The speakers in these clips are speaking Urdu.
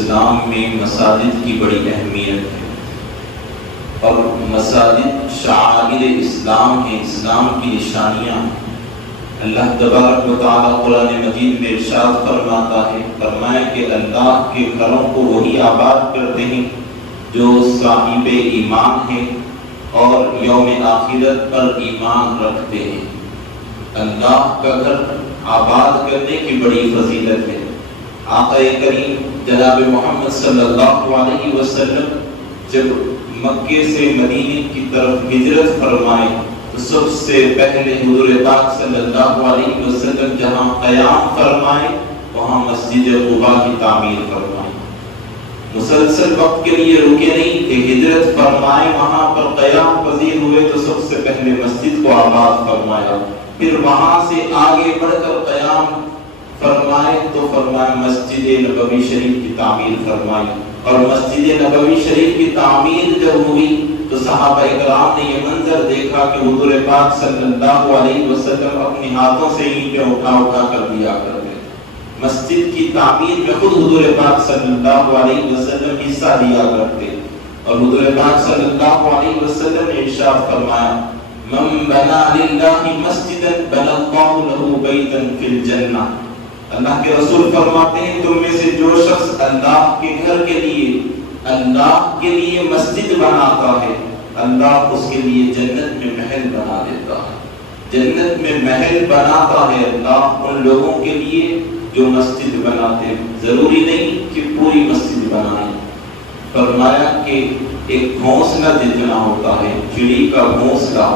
اسلام میں مساجد کی بڑی اہمیت ہے، اور مساجد شعائر اسلام ہیں، اسلام کی نشانیاں ہیں۔ اللہ تبارک و تعالیٰ قرآن مجید میں ارشاد فرماتا ہے، فرمایا کہ اللہ کے گھروں کو وہی آباد کرتے ہیں جو صاحب ایمان ہیں اور یوم آخرت پر ایمان رکھتے ہیں۔ اللہ کا گھر آباد کرنے کی بڑی فضیلت ہے۔ آقا کریم جناب محمد صلی اللہ علیہ وسلم جب مکے سے مدینے کی طرف ہجرت فرمائے تو سب سے پہلے حضور پاک صلی اللہ علیہ وسلم جہاں قیام فرمائے وہاں مسجد قباء کی تعمیر فرمائی۔ مسلسل وقت کے لیے رکے نہیں کہ ہجرت فرمائے، وہاں پر قیام پذیر ہوئے تو سب سے پہلے مسجد کو آباد فرمایا، پھر وہاں سے آگے بڑھ کر قیام فرمائے تو فرمایا مسجد نبوی شریف کی تعمیر فرمائی۔ اور مسجد نبوی شریف کی تعمیر جب ہوئی تو صحابہ اکرام نے یہ منظر دیکھا کہ حضور پاک صلی اللہ علیہ وسلم اپنے ہاتھوں سے اینٹیں اٹھا اٹھا کر دیا کرتے۔ مسجد کی تعمیر میں خود حضور پاک صلی اللہ علیہ وسلم حصہ لیا کرتے، اور حضور پاک صلی اللہ علیہ وسلم نے ارشاد فرمایا من بنا للہ مسجدا بنا اللہ له بیتا فی الجنہ۔ اللہ کے رسول فرماتے ہیں تم میں سے جو شخص اللہ کے گھر کے لیے مسجد بناتا ہے، اللہ اس کے لیے جنت میں محل بنا دیتا ہے۔ جنت میں محل بناتا ہے اللہ ان لوگوں کے لیے جو مسجد بناتے ہیں۔ ضروری نہیں کہ پوری مسجد بنائیں، فرمایا کہ ایک گھونسلہ جتنا ہوتا ہے، چڑی کا گھونسلہ،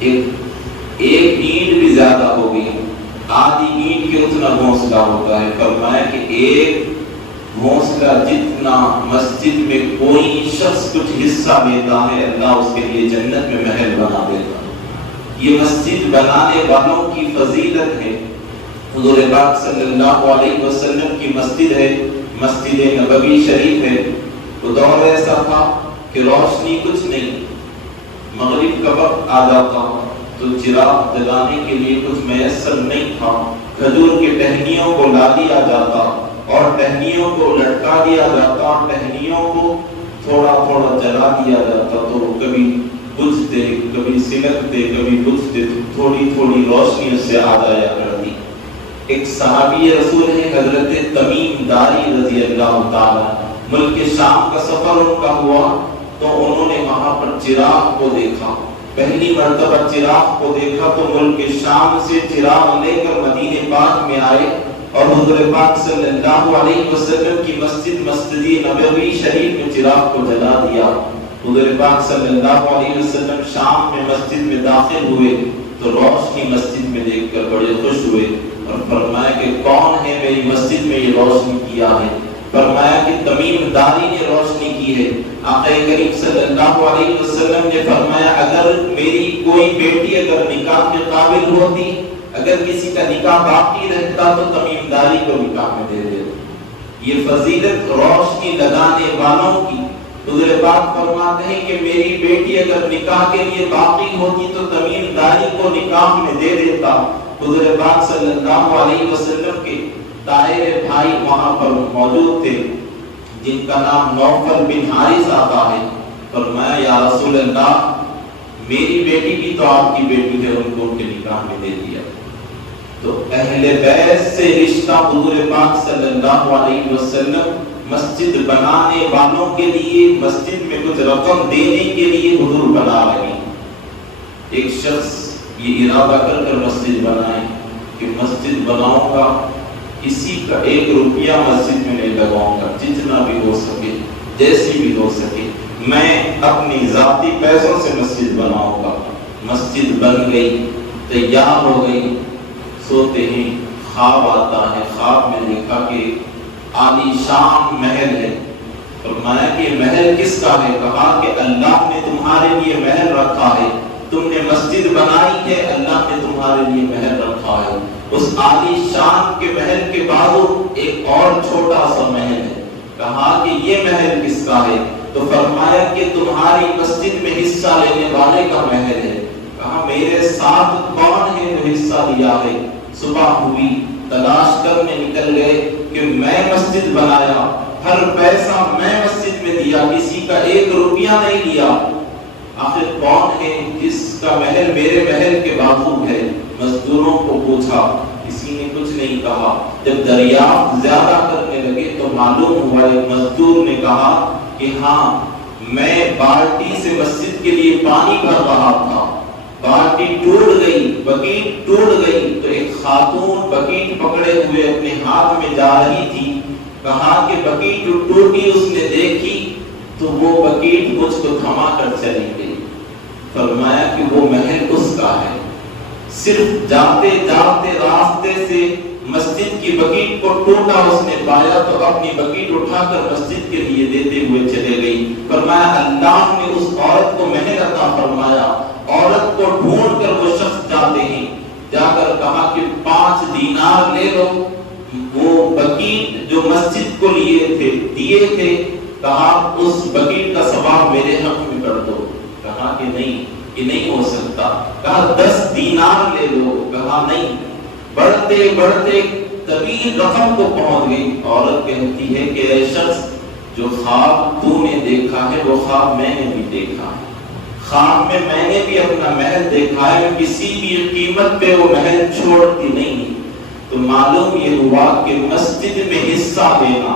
ایک اینٹ بھی زیادہ ہو گئی، آدھی اینٹ کے اتنا گھونسلہ ہوتا ہے۔ فرمایا کہ ایک گھونسلہ جتنا مسجد میں کوئی شخص کچھ حصہ لیتا ہے اللہ اس کے لیے جنت میں محل بنا دیتا ہے۔ یہ مسجد بنانے والوں کی فضیلت ہے۔ حضور پاک صلی اللہ علیہ وسلم کی مسجد ہے، مسجد نبوی شریف ہے۔ تو دور ایسا تھا کہ روشنی کچھ نہیں، مغرب کا وقت آ جاتا تو چراغ جلانے کے لیے کچھ میسر نہیں تھا، کھجور کے ٹہنیوں کو لا دیا جاتا اور ٹہنیوں کو لٹکا دیا جاتا، ٹہنیوں کو تھوڑا تھوڑا جلا دیا جاتا، تو کبھی بجھتے کبھی سلگتے کبھی بجھتے، تھوڑی تھوڑی روشنی اس سے آ جایا کرتی۔ ایک صحابی رسول ہے حضرت تمیم داری رضی اللہ تعالیٰ، ملک شام کا سفر ان کا ہوا تو انہوں نے وہاں پر چراغ کو دیکھا، پہلی مرتبہ چراغ کو دیکھا تو ملک شام سے چراغ لے کر مدینہ پاک میں آئے اور حضور پاک صلی اللہ علیہ وسلم کی مسجد نبوی شریف میں چراغ کو جلا دیا۔ حضور پاک صلی اللہ علیہ وسلم شام میں مسجد میں داخل ہوئے تو روشنی مسجد میں دیکھ کر بڑے خوش ہوئے اور فرمایا کہ کون ہے میری مسجد میں یہ روشنی کیا ہے؟ فرمایا کہ تمیم داری نے روشنی کی ہے۔ آقا کریم صلی اللہ علیہ وسلم نے فرمایا اگر میری کوئی بیٹی اگر نکاح کے قابل ہوتی، اگر کسی کا نکاح باقی رہتا تو تمیم داری کو نکاح میں دے دیتا۔ یہ فضیلت روشنی لگانے والوں کی۔ حضور پاک فرماتے ہیں کہ میری بیٹی اگر نکاح کے لیے باقی ہوتی تو تمیم داری کو نکاح میں دے دیتا۔ حضور پاک صلی اللہ علیہ وسلم کے طاہر بھائی وہاں پر موجود تھے جن کا نام نوفل بن حارث آتا ہے۔ فرمایا یا رسول اللہ میری بیٹی بھی تو آپ کی بیٹی ہے، ان کو ان کے نکاح میں دے دیا۔ تو اہل بیت سے رشتہ حضور پاک صلی اللہ علیہ وسلم مسجد بنانے والوں کے لیے مسجد میں کچھ رقم دینے کے لیے حضور بنا رہے ہیں۔ ایک شخص یہ ارادہ کر کر مسجد بنائے کہ مسجد بناؤں گا، کسی کا 1 روپیہ مسجد میں نہیں لگاؤں گا، جتنا بھی ہو سکے جیسی بھی ہو سکے میں اپنی ذاتی پیسوں سے مسجد بناؤں گا۔ مسجد بن گئی، تیار ہو گئی، سوتے ہی خواب آتا ہے، خواب میں دیکھا کہ عالی شان محل ہے۔ فرمایا کہ محل کس کا ہے؟ کہا کہ اللہ نے تمہارے لیے محل رکھا ہے، تم نے مسجد بنائی ہے، اللہ نے تمہارے لیے محل رکھا ہے۔ اس عالی شان کے محل کے بعد ایک اور چھوٹا سا محل ہے۔ کہا کہ یہ محل کس کا ہے؟ تو فرمایا کہ تمہاری مسجد میں حصہ لینے والے کا محل ہے۔ کہا میرے ساتھ کون ہے جو حصہ لیا ہے؟ صبح ہوئی، تلاش کرنے نکل گئے کہ میں مسجد بنایا، ہر پیسہ میں مسجد میں دیا، کسی کا 1 روپیہ نہیں لیا۔ آخر کون ہے جس کا محل میرے محل کے بازو ہے؟ مزدوروں کو پوچھا، کسی نے کچھ نہیں کہا۔ جب دریافت زیادہ کرنے لگے تو معلوم ہوا ایک مزدور نے کہا کہ ہاں میں بالٹی سے مسجد کے لیے پانی بھر رہا تھا، بالٹی ٹوٹ گئی، بکیٹ ٹوٹ گئی، تو ایک خاتون بکیٹ پکڑے ہوئے اپنے ہاتھ میں جا رہی تھی۔ کہا کہ بکیٹ ٹوٹی، اس نے دیکھی تو وہ بکیٹ مجھ کو تھما کر چلی گئی۔ فرمایا کہ وہ محل اس کا ہے، صرف جاتے جاتے راستے سے مسجد کی بکیٹ کو ٹوٹا اس نے پایا تو اپنی بکیٹ اٹھا کر مسجد کے لیے دیتے ہوئے چلے گئی۔ فرمایا اللہ نے اس عورت کو محل عطا فرمایا۔ عورت کو ڈھونڈ کر وہ شخص جاتے ہیں، جا کر کہا کہ 5 دینار لے لو، وہ بکیٹ جو مسجد کو دیے تھے، کہا اس بکیٹ کا ثواب میرے حق میں کر دو۔ کہا کہ نہیں، یہ نہیں ہو سکتا۔ کہا 10 دینار لے لو، کہا نہیں۔ بڑھتے بڑھتے طویل رقم کو پہنچ گئی۔ عورت کہتی ہے کہ اے شخص، جو خواب تو نے دیکھا ہے وہ خواب میں نے بھی دیکھا ہے، خواب میں نے بھی اپنا محل دیکھا ہے، کسی بھی قیمت پہ وہ محل چھوڑتی نہیں۔ تو معلوم یہ ہوا کہ مسجد میں حصہ دینا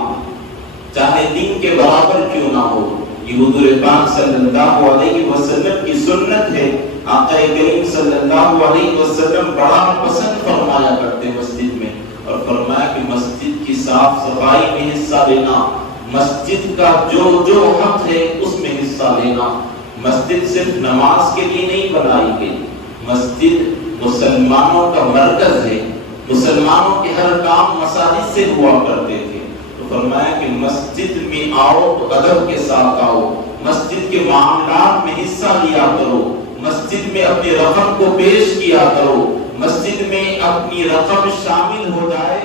چاہے دن کے برابر کیوں نہ ہو، یہ حضور پاک صلی اللہ علیہ وسلم کی سنت ہے۔ آقا کریم صلی اللہ علیہ وسلم بڑا پسند فرمایا کرتے مسجد میں، اور فرمایا کہ مسجد کی صاف صفائی میں حصہ لینا، مسجد کا جو حق ہے اس میں حصہ لینا۔ مسجد صرف نماز کے لیے نہیں بنائی گئی، مسجد مسلمانوں کا مرکز ہے، مسلمانوں کے ہر کام مساجد سے ہوا کرتے تھے۔ تو فرمایا کہ مسجد میں آؤ تو ادب کے ساتھ آؤ، مسجد کے معاملات میں حصہ لیا کرو، مسجد میں اپنی رقم کو پیش کیا کرو، مسجد میں اپنی رقم شامل ہو جائے۔